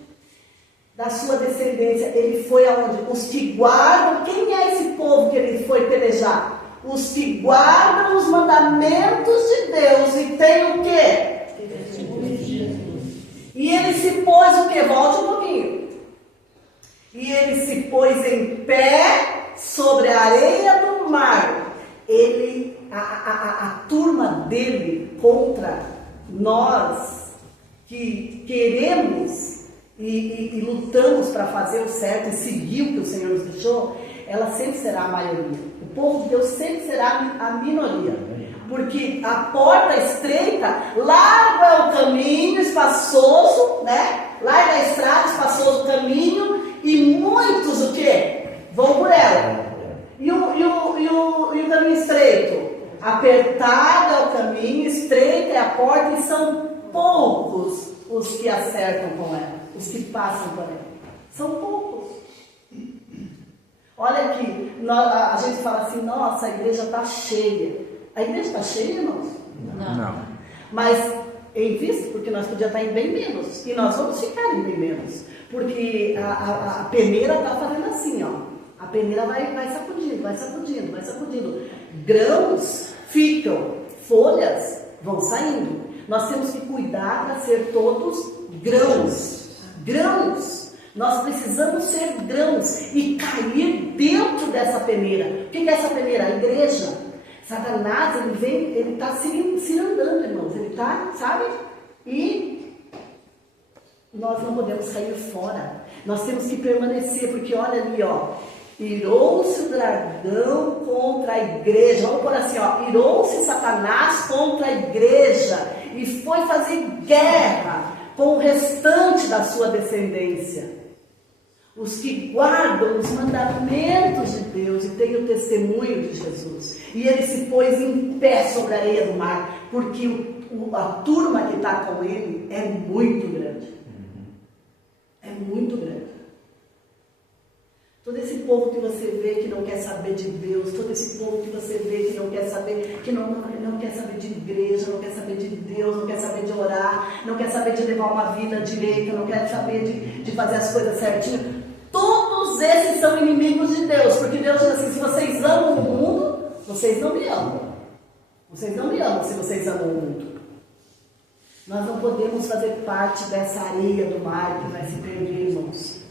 da sua descendência, ele foi aonde? Os que guardam, quem é esse povo que ele foi pelejar? Os que guardam os mandamentos de Deus e tem o quê? E ele se pôs o quê? Volte um pouquinho. E ele se pôs em pé sobre a areia do mar. A turma dele contra nós que queremos e lutamos para fazer o certo e seguir o que o Senhor nos deixou, ela sempre será a maioria. O povo de Deus sempre será a minoria. Porque a porta estreita, largo é o caminho espaçoso, né? Larga a estrada, espaçoso o caminho, e muitos o quê? Vão por ela. E o caminho estreito? Apertado é o caminho, estreita é a porta, e são poucos os que acertam com ela, os que passam por ela. São poucos. Olha aqui, a gente fala assim, nossa, a igreja está cheia. A igreja está cheia, irmãos? Não. Mas em vista, porque nós podíamos estar em bem menos. E nós vamos ficar em bem menos. Porque a peneira está fazendo assim, ó. A peneira vai sacudindo, vai sacudindo, vai sacudindo. Grãos ficam, folhas vão saindo. Nós temos que cuidar para ser todos grãos. Grãos. Nós precisamos ser grãos e cair dentro dessa peneira. O que é essa peneira? A igreja. Satanás, ele está cirandando, irmãos. Ele está, sabe? E nós não podemos cair fora. Nós temos que permanecer, porque olha ali, ó. Irou-se o dragão contra a igreja. Vamos por assim, ó. Irou-se Satanás contra a igreja e foi fazer guerra com o restante da sua descendência. Os que guardam os mandamentos de Deus e têm o testemunho de Jesus. E ele se pôs em pé sobre a areia do mar, porque a turma que está com ele é muito grande. É muito grande. Todo esse povo que você vê que não quer saber de Deus, todo esse povo que você vê que não quer saber, que não quer saber de igreja, não quer saber de Deus, não quer saber de orar, não quer saber de levar uma vida direita, não quer saber de fazer as coisas certinho. Todos esses são inimigos de Deus, porque Deus diz assim, se vocês amam o mundo, vocês não me amam. Vocês não me amam se vocês amam o mundo. Nós não podemos fazer parte dessa areia do mar que vai se perder, irmãos.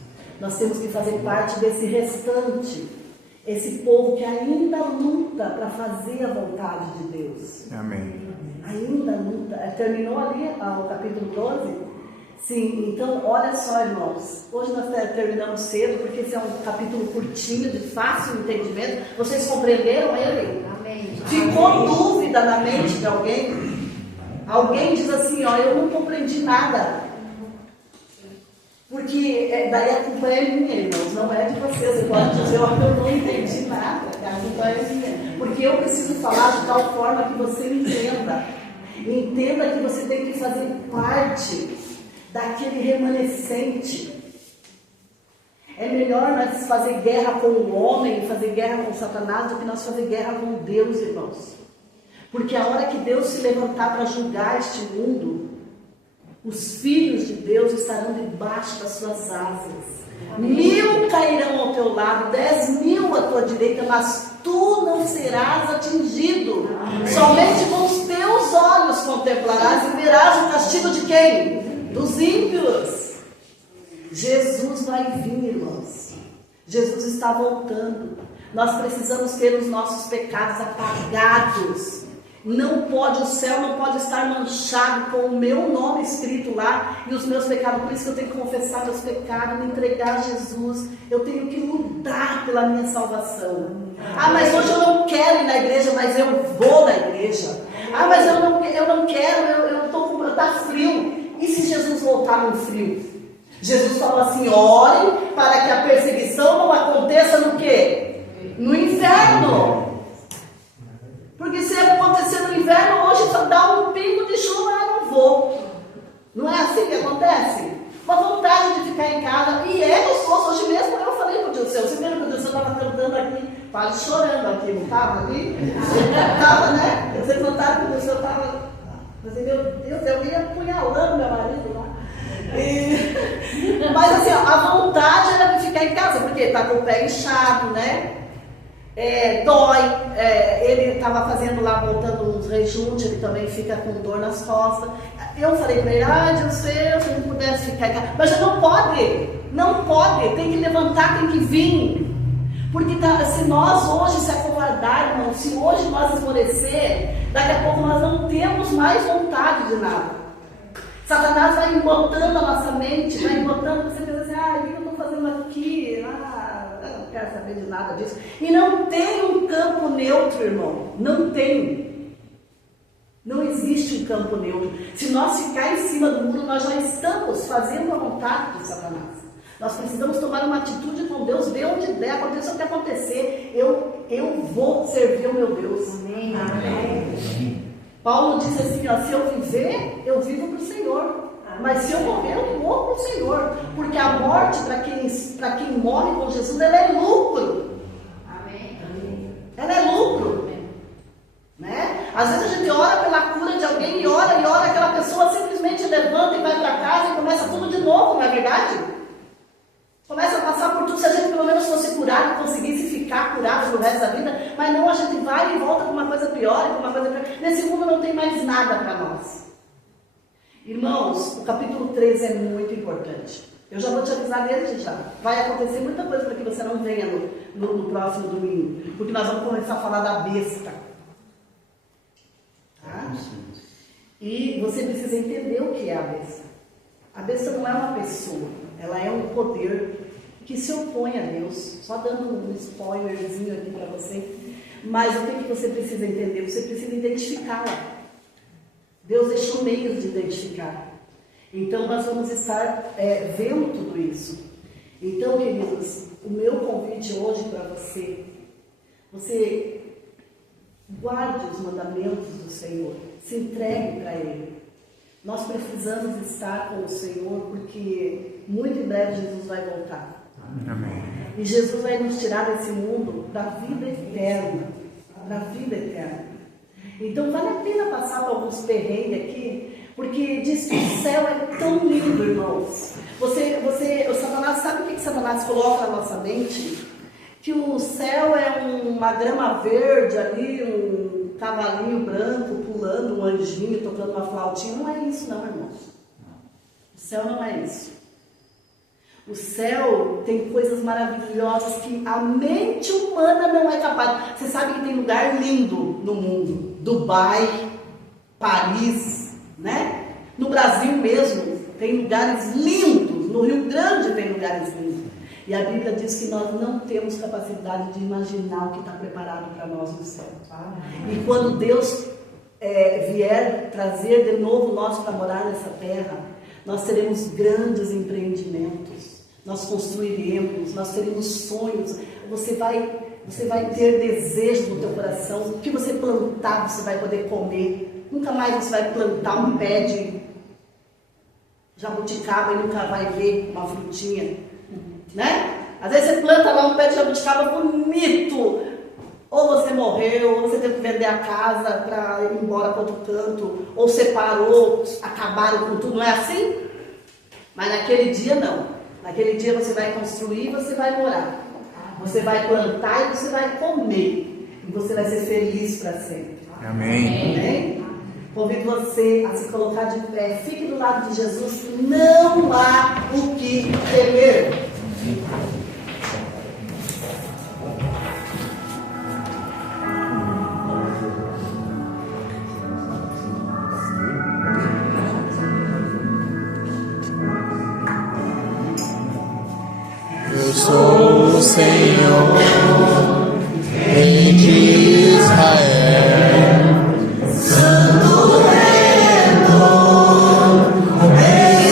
Nós temos que fazer parte desse restante, esse povo que ainda luta para fazer a vontade de Deus. Amém. Ainda luta. Terminou ali o capítulo 12? Sim, então olha só, irmãos. Hoje nós terminamos cedo, porque esse é um capítulo curtinho, de fácil entendimento. Vocês compreenderam ele? Amém. Ficou dúvida na mente de alguém? Alguém diz assim, ó, eu não compreendi nada. Porque daí a culpa é minha, irmãos, não é de vocês. Você pode dizer, ó, eu não entendi nada, a culpa é minha. Porque eu preciso falar de tal forma que você entenda. Entenda que você tem que fazer parte daquele remanescente. É melhor nós fazer guerra com o homem, fazer guerra com Satanás, do que nós fazer guerra com Deus, irmãos. Porque a hora que Deus se levantar para julgar este mundo, os filhos de Deus estarão debaixo das suas asas. 1000 cairão ao teu lado, 10.000 à tua direita, mas tu não serás atingido. Somente com os teus olhos contemplarás e verás o castigo de quem? Dos ímpios. Jesus vai vir, irmãos. Jesus está voltando. Nós precisamos ter os nossos pecados apagados. Não pode, o céu não pode estar manchado com o meu nome escrito lá e os meus pecados. Por isso que eu tenho que confessar meus pecados, me entregar a Jesus. Eu tenho que lutar pela minha salvação. Ah, mas hoje eu não quero ir na igreja, mas eu vou na igreja. Ah, mas eu não quero, tá frio. E se Jesus voltar? voltar no frio. Jesus falou assim: orem para que a perseguição não aconteça no quê? No inverno. Porque se acontecer no inverno, hoje só dá um pingo de chuva, eu não vou. Não é assim que acontece? Uma vontade de ficar em casa. E é gostoso. Hoje mesmo eu falei para o Dilceu. Você viram que o Dilceu estava cantando aqui, quase chorando aqui, não estava ali? Estava, né? Vocês notaram que o Dilceu estava. Meu Deus, eu ia apunhalando meu marido lá. Mas assim, ó, a vontade era de ficar em casa, porque está com o pé inchado, né? Dói, ele estava fazendo lá, voltando uns rejuntos, ele também fica com dor nas costas. Eu falei para ele: Dilceu, se não pudesse ficar em casa. Mas já não pode, tem que levantar, tem que vir. Porque se nós hoje se acovardarmos, se hoje nós esmorecer, daqui a pouco nós não temos mais vontade de nada. Satanás vai embotando a nossa mente, vai embotando, você pensa assim: o que eu estou fazendo aqui? Eu não quero saber de nada disso. E não tem um campo neutro, irmão. Não tem. Não existe um campo neutro. Se nós ficar em cima do muro, nós já estamos fazendo a vontade de Satanás. Nós precisamos tomar uma atitude com Deus, ver onde der, aconteça o que acontecer. Eu vou servir o meu Deus. Amém. Amém. Paulo disse assim: se eu viver, eu vivo para o Senhor. Mas se eu morrer, eu morro para o Senhor. Porque a morte, para quem morre com Jesus, ela é lucro. Amém. Ela é lucro. Né? Às vezes a gente ora pela cura de alguém, e ora, aquela pessoa simplesmente levanta e vai para casa e começa tudo de novo, não é verdade? Começa a passar por tudo. Se a gente pelo menos fosse curado, conseguisse ficar curado pro resto da vida, mas não, a gente vai e volta com uma coisa pior, com uma coisa pior. Nesse mundo não tem mais nada para nós. Irmãos, o capítulo 13 é muito importante. Eu já vou te avisar desde já. Vai acontecer muita coisa para que você não venha no próximo domingo, porque nós vamos começar a falar da besta. Tá? E você precisa entender o que é a besta. A besta não é uma pessoa, ela é um poder que se opõe a Deus. Só dando um spoilerzinho aqui para você. Mas o que você precisa entender? Você precisa identificá-la. Deus deixou meios de identificar. Então nós vamos estar vendo tudo isso. Então, queridos, o meu convite hoje para você guarde os mandamentos do Senhor, se entregue para Ele. Nós precisamos estar com o Senhor, porque muito em breve Jesus vai voltar. Amém. E Jesus vai nos tirar desse mundo da vida eterna. Da vida eterna. Então vale a pena passar por alguns perrengues aqui, porque diz que o céu é tão lindo, irmãos. O Satanás, sabe o que Satanás coloca na nossa mente? Que o céu é uma grama verde ali, um cavalinho branco pulando, um anjinho tocando uma flautinha. Não é isso não, irmãos. O céu não é isso. O céu tem coisas maravilhosas que a mente humana não é capaz. Você sabe que tem lugar lindo no mundo. Dubai, Paris, né? No Brasil mesmo tem lugares lindos. No Rio Grande tem lugares lindos. E a Bíblia diz que nós não temos capacidade de imaginar o que está preparado para nós no céu. E quando Deus vier trazer de novo nós para morar nessa terra, nós teremos grandes empreendimentos. Nós construiremos, nós teremos sonhos. Você vai ter desejo no teu coração. O que você plantar, você vai poder comer. Nunca mais você vai plantar um pé de jabuticaba e nunca vai ver uma frutinha, né? Às vezes você planta lá um pé de jabuticaba bonito, ou você morreu, ou você teve que vender a casa para ir embora para outro canto, ou separou, acabaram com tudo, não é assim? Mas naquele dia não. Naquele dia você vai construir e você vai morar. Você vai plantar e você vai comer. E você vai ser feliz para sempre. Amém. Amém? Convido você a se colocar de pé. Fique do lado de Jesus. Não há o que temer. Eu sou o Senhor, Rei de Israel, Santo Redentor, o Rei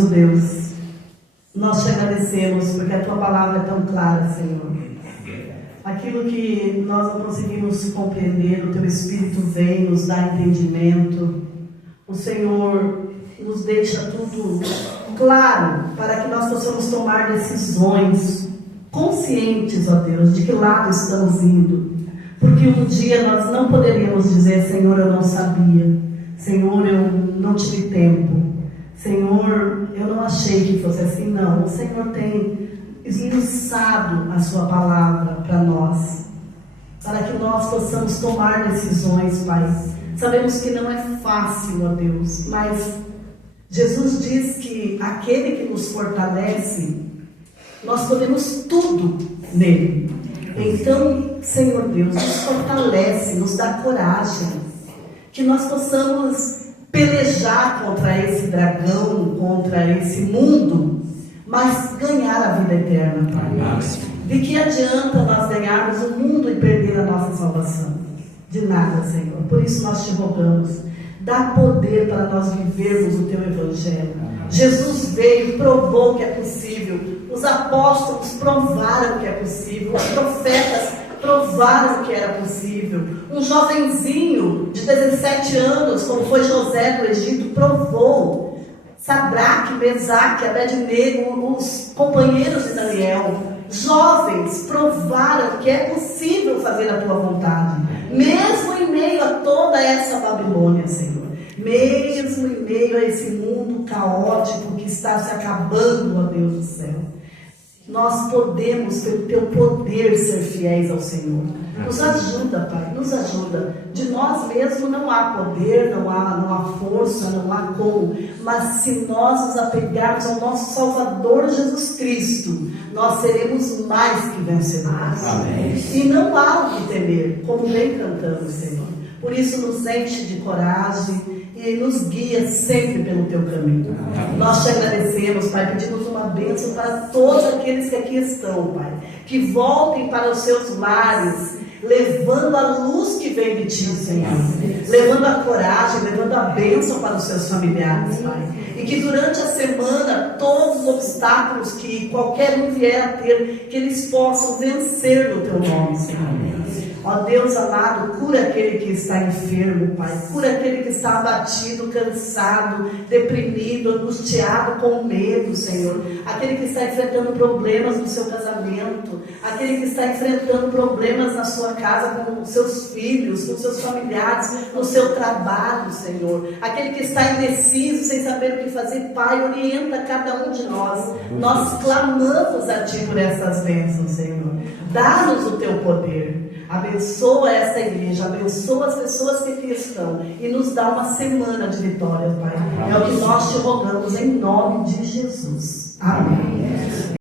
Poderoso Deus, nós te agradecemos porque a tua palavra é tão clara, Senhor. Aquilo que nós não conseguimos compreender, o teu Espírito vem, nos dá entendimento. O Senhor nos deixa tudo claro para que nós possamos tomar decisões conscientes, ó Deus, de que lado estamos indo. Porque um dia nós não poderíamos dizer: Senhor, eu não sabia, Senhor, eu não tive tempo, Senhor, eu não achei que fosse assim. Não, o Senhor tem esmiuçado a sua palavra para nós, para que nós possamos tomar decisões, Pai. Sabemos que não é fácil, ó Deus, mas Jesus diz que aquele que nos fortalece, nós podemos tudo nele. Então, Senhor Deus, nos fortalece, nos dá coragem, que nós possamos pelejar contra esse dragão, contra esse mundo, mas ganhar a vida eterna, Pai. De que adianta nós ganharmos o mundo e perder a nossa salvação? De nada, Senhor. Por isso nós te rogamos, dá poder para nós vivermos o teu evangelho. Jesus veio, provou que é possível. Os apóstolos provaram que é possível. Os profetas provaram que era possível. Um jovenzinho de 17 anos, como foi José do Egito, provou. Sadraque, Mesaque, Abednego, os companheiros de Daniel, jovens, provaram que é possível fazer a tua vontade, mesmo em meio a toda essa Babilônia, Senhor, mesmo em meio a esse mundo caótico que está se acabando, ó Deus do céu. Nós podemos, pelo teu poder, ser fiéis ao Senhor. Nos ajuda, Pai, nos ajuda. De nós mesmos não há poder, não há força, não há como. Mas se nós nos apegarmos ao nosso Salvador Jesus Cristo, nós seremos mais que vencedores. Amém. E não há o que temer, como bem cantamos, Senhor. Por isso nos enche de coragem e nos guia sempre pelo teu caminho. Amém. Nós te agradecemos, Pai, pedimos uma bênção para todos aqueles que aqui estão, Pai, que voltem para os seus lares, levando a luz que vem de ti, Senhor, levando a coragem, levando a bênção para os seus familiares, Pai, e que durante a semana todos os obstáculos que qualquer um vier a ter, que eles possam vencer no teu nome, Senhor. Ó Deus amado, cura aquele que está enfermo, Pai. Cura aquele que está abatido, cansado, deprimido, angustiado, com medo, Senhor. Aquele que está enfrentando problemas no seu casamento. Aquele que está enfrentando problemas na sua casa com os seus filhos, com os seus familiares, no seu trabalho, Senhor. Aquele que está indeciso, sem saber o que fazer, Pai, orienta cada um de nós. Nós clamamos a Ti por essas bênçãos, Senhor. Dá-nos o Teu poder. Abençoa essa igreja, abençoa as pessoas que aqui estão e nos dá uma semana de vitória, Pai. É o que nós te rogamos em nome de Jesus. Amém.